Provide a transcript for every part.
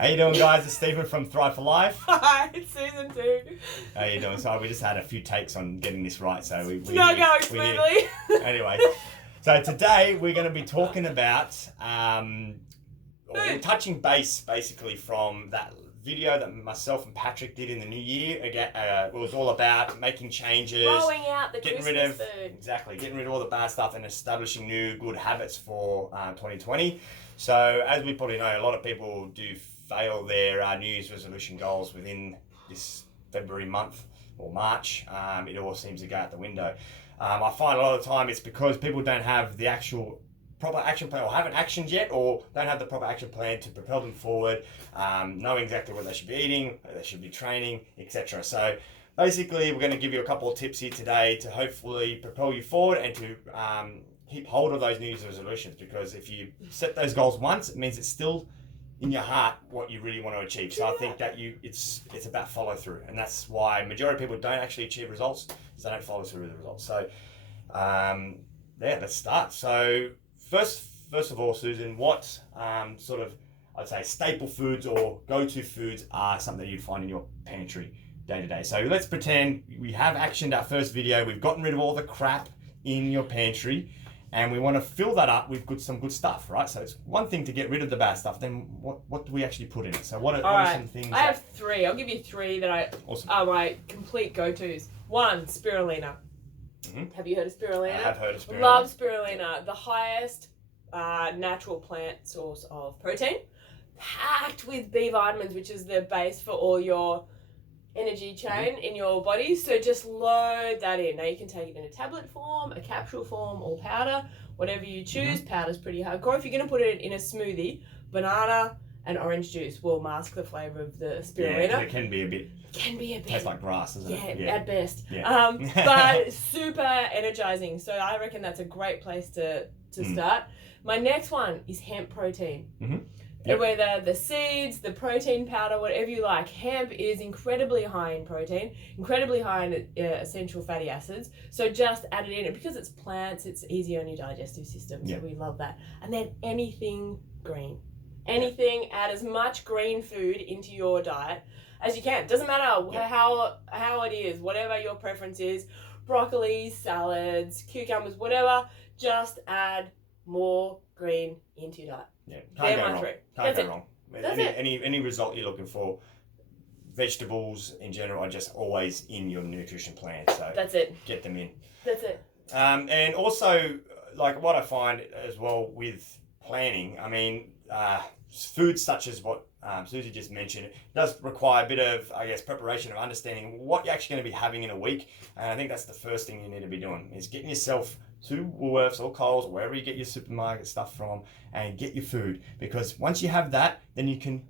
How you doing, guys? It's Stephen from Thrive for Life. Hi, it's season 2. How you doing? So we just had a few takes on getting this right, so It's not going smoothly. Anyway, so today we're going to be talking about touching base basically from that video that myself and Patrick did in the new year. Again, it was all about making changes, Throwing out the getting Christmas rid of food. getting rid of all the bad stuff and establishing new good habits for 2020. So as we probably know, a lot of people do fail their New Year's resolution goals within this February month or March. It all seems to go out the window. I find a lot of the time it's because people don't have the actual proper action plan, or haven't actioned yet, or don't have the proper action plan to propel them forward, knowing exactly what they should be eating, what they should be training, etc. So basically, we're going to give you a couple of tips here today to hopefully propel you forward and to keep hold of those New Year's resolutions. Because if you set those goals once, it means it's still in your heart what you really want to achieve. So I think that it's about follow through, and that's why majority of people don't actually achieve results, is they don't follow through with the results. So let's start. So First of all, Susan, what sort of, I'd say, staple foods or go-to foods are something that you'd find in your pantry day to day? So let's pretend we have actioned our first video. We've gotten rid of all the crap in your pantry, and we want to fill that up with some good stuff, right? So it's one thing to get rid of the bad stuff. Then what do we actually put in it? So what are some things? I have 3. I'll give you 3 that are my complete go-tos. 1, spirulina. Mm-hmm. Have you heard of spirulina? I have heard of spirulina. Love spirulina. The highest natural plant source of protein, packed with B vitamins, which is the base for all your energy chain in your body. So just load that in. Now you can take it in a tablet form, a capsule form, or powder, whatever you choose. Powder's pretty hardcore. If you're going to put it in a smoothie, banana and orange juice will mask the flavour of the spirulina. Yeah, it can be a bit. Tastes like grass, doesn't it? Yeah, at best. Yeah. But super energizing. So I reckon that's a great place to start. My next one is hemp protein. Mm-hmm. Yep. Whether the seeds, the protein powder, whatever you like, hemp is incredibly high in protein, incredibly high in essential fatty acids. So just add it in. And because it's plants, it's easy on your digestive system. So we love that. And then anything green. Add as much green food into your diet as you can. Doesn't matter how it is, whatever your preference is. Broccoli, salads, cucumbers, whatever. Just add more green into your diet. Yeah, can't go wrong. That's it. Any result you're looking for, vegetables in general are just always in your nutrition plan. So that's it. Get them in. That's it. And also, like what I find as well with planning, I mean, foods such as what Susie just mentioned, it does require a bit of, I guess, preparation of understanding what you're actually going to be having in a week. And I think that's the first thing you need to be doing, is getting yourself to Woolworths or Coles or wherever you get your supermarket stuff from, and get your food. Because once you have that, then you can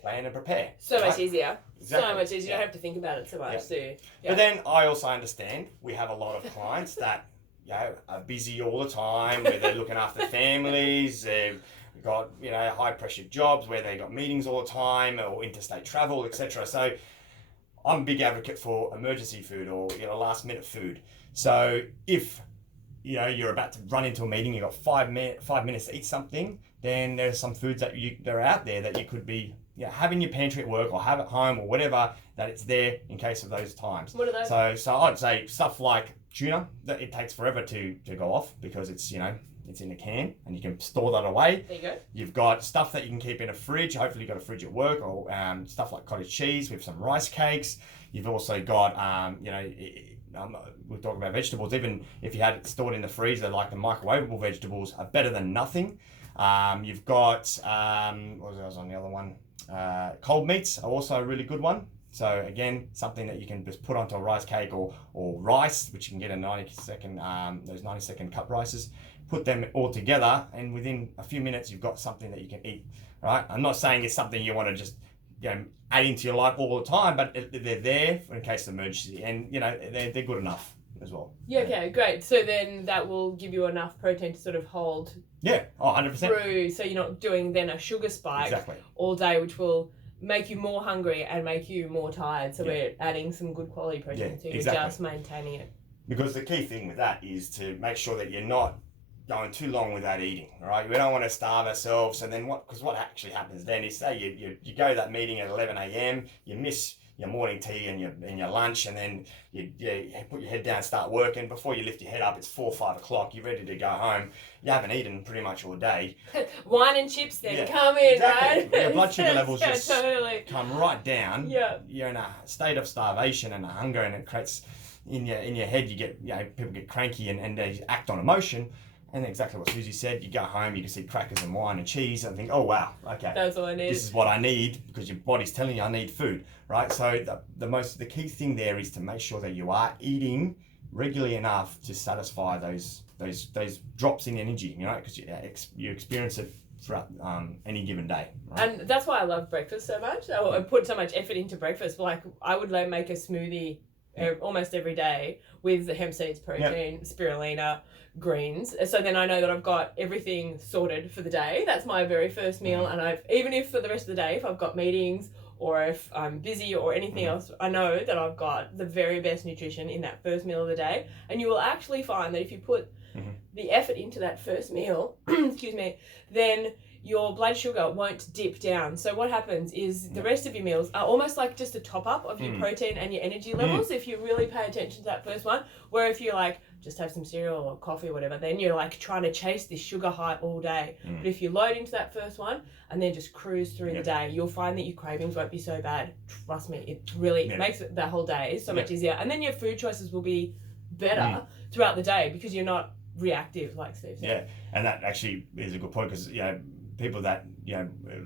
plan and prepare. Much easier. Exactly. So much easier. You don't have to think about it so much, do you? Yeah. But then I also understand we have a lot of clients that are busy all the time, where they're looking after families, they've got high pressure jobs where they got meetings all the time, or interstate travel, etc. So I'm a big advocate for emergency food or last minute food. So if you're about to run into a meeting, you've got 5 minutes to eat something, then there's some foods that are out there that you could be have in your pantry at work or have at home or whatever, that it's there in case of those times. What are those? So I'd say stuff like tuna, that it takes forever to go off because it's it's in a can and you can store that away. There you go. You've got stuff that you can keep in a fridge. Hopefully you've got a fridge at work, or stuff like cottage cheese with some rice cakes. You've also got we're talking about vegetables. Even if you had it stored in the freezer, like the microwavable vegetables are better than nothing. You've got, what was on the other one? Cold meats are also a really good one. So again, something that you can just put onto a rice cake or rice, which you can get in 90-second, those 90-second cup rices. Put them all together, and within a few minutes, you've got something that you can eat. Right? I'm not saying it's something you want to just add into your life all the time, but they're there in case of emergency, and they're good enough as well. Yeah, okay, great. So then that will give you enough protein to sort of hold 100%. through, so you're not doing then a sugar spike all day, which will make you more hungry and make you more tired. So we're adding some good quality protein, so you're just maintaining it. Because the key thing with that is to make sure that you're not going too long without eating, right? We don't want to starve ourselves. And then because what actually happens then is, say you go to that meeting at 11 a.m., you miss your morning tea and your lunch, and then you put your head down and start working. Before you lift your head up, it's 4 or 5 o'clock. You're ready to go home. You haven't eaten pretty much all day. Wine and chips then come in, exactly. right? Your blood sugar levels just totally come right down. Yeah. You're in a state of starvation and hunger, and it creates in your head. You get people get cranky and they act on emotion. And exactly what Susie said, you go home, you can see crackers and wine and cheese and think, oh wow, okay, that's all I need. This is what I need, because your body's telling you I need food, right? So the key thing there is to make sure that you are eating regularly enough to satisfy those drops in energy, because you experience it throughout any given day. Right? And that's why I love breakfast so much. I put so much effort into breakfast. Like I would make a smoothie almost every day with the hemp seeds, protein, spirulina, greens. So then I know that I've got everything sorted for the day. That's my very first meal. And even if for the rest of the day, if I've got meetings or if I'm busy or anything else, I know that I've got the very best nutrition in that first meal of the day. And you will actually find that if you put the effort into that first meal, excuse me, then your blood sugar won't dip down. So what happens is the rest of your meals are almost like just a top up of your protein and your energy levels if you really pay attention to that first one. Where if you're like, just have some cereal or coffee or whatever, then you're like trying to chase this sugar high all day. But if you load into that first one and then just cruise through the day, you'll find that your cravings won't be so bad. Trust me, it really makes the whole day so much easier. And then your food choices will be better throughout the day because you're not reactive, like Steve said. Yeah, and that actually is a good point, because people that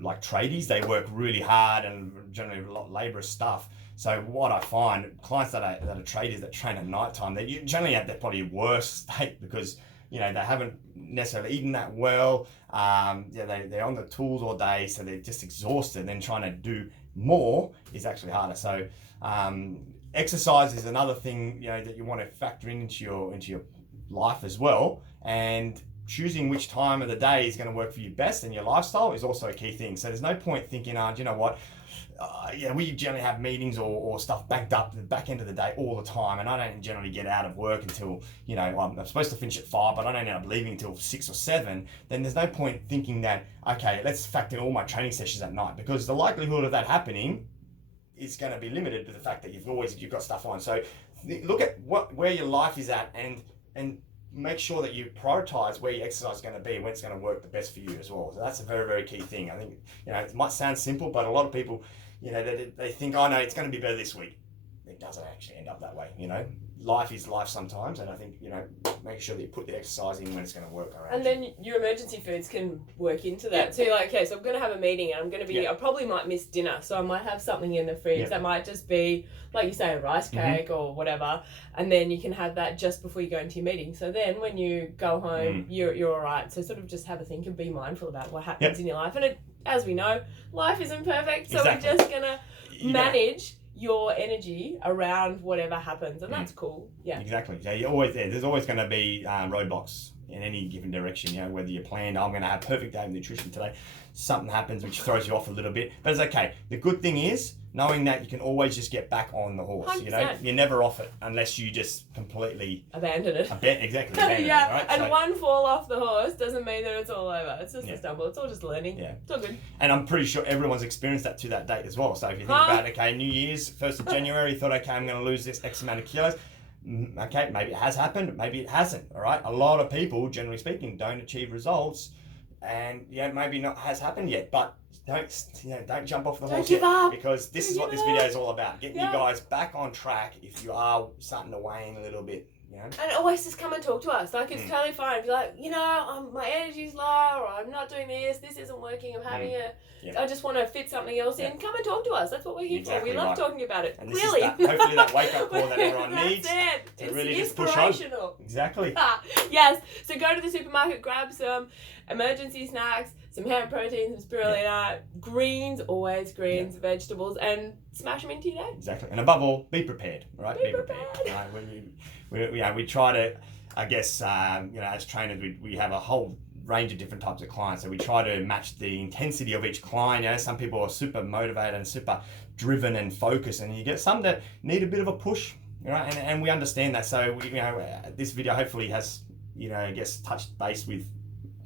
like tradies, they work really hard and generally a lot of laborious stuff. So what I find, clients that are traders that train at night time, they generally at their probably worst state, because they haven't necessarily eaten that well. They're on the tools all day, so they're just exhausted. And then trying to do more is actually harder. So exercise is another thing that you want to factor into your life as well, and choosing which time of the day is going to work for you best and your lifestyle is also a key thing. So there's no point thinking, do you know what, we generally have meetings or stuff banked up at the back end of the day all the time, and I don't generally get out of work until, I'm supposed to finish at 5, but I don't end up leaving until 6 or 7, then there's no point thinking that, okay, let's factor in all my training sessions at night, because the likelihood of that happening is going to be limited with the fact that you've got stuff on. So look at where your life is at, and make sure that you prioritize where your exercise is going to be and when it's going to work the best for you as well. So that's a very, very key thing. I think, it might sound simple, but a lot of people, they think, oh no, it's going to be better this week. It doesn't actually end up that way. Life is life sometimes, and I think, make sure that you put the exercise in when it's going to work around. And then your emergency foods can work into that. So you're like, okay, so I'm going to have a meeting and I'm going to be, I probably might miss dinner. So I might have something in the fridge that might just be, like you say, a rice cake or whatever. And then you can have that just before you go into your meeting. So then when you go home, you're all right. So sort of just have a think and be mindful about what happens in your life. And as we know, life isn't perfect. So we're just going to manage your energy around whatever happens, and that's cool. Yeah, exactly. So you're always there. There's always going to be roadblocks in any given direction. Whether you planned, I'm going to have a perfect day of nutrition today, something happens which throws you off a little bit, but it's okay. The good thing is knowing that you can always just get back on the horse. 100%. You're never off it unless you just completely abandon it. Exactly. Abandon it, right? And one fall off the horse doesn't mean that it's all over. It's just a stumble. It's all just learning. Yeah, it's all good. And I'm pretty sure everyone's experienced that to that date as well. So if you think about, okay, New Year's, 1st of January, you thought, okay, I'm going to lose this X amount of kilos. Okay, maybe it has happened, maybe it hasn't. All right, a lot of people, generally speaking, don't achieve results, and maybe not has happened yet, but don't jump off the horse yet, because this is what this video is all about, getting you guys back on track if you are starting to wane a little bit. And always just come and talk to us. Like, it's totally fine. Be like, my energy's low, or I'm not doing this isn't working, I'm having I just want to fit something else in. Come and talk to us. That's what we're here for. We love talking about it. And this is hopefully that wake-up call that everyone needs to really just push on. Exactly. Yes. So go to the supermarket, grab some emergency snacks, some hemp protein, some spirulina, greens, always greens, vegetables, and smash them into your day. Exactly. And above all, be prepared, right? Be prepared. Right? We try to, I guess, as trainers, we have a whole range of different types of clients. So we try to match the intensity of each client. Some people are super motivated and super driven and focused, and you get some that need a bit of a push, right? And we understand that. So this video hopefully has gets touched base with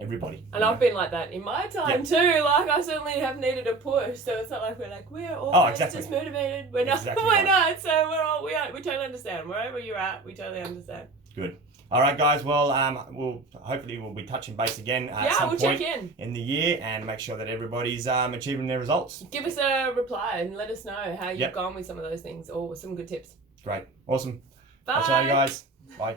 everybody. And I've been like that in my time too. Like I certainly have needed a push, so it's not like we're always just motivated. We're not. Exactly we're right. not. So we totally understand. Wherever you're at, we totally understand. Good. All right, guys. Well, we'll be touching base again at some point check in the year and make sure that everybody's achieving their results. Give us a reply and let us know how you've gone with some of those things or some good tips. Great. Awesome. Bye. Catch you later, guys. Bye.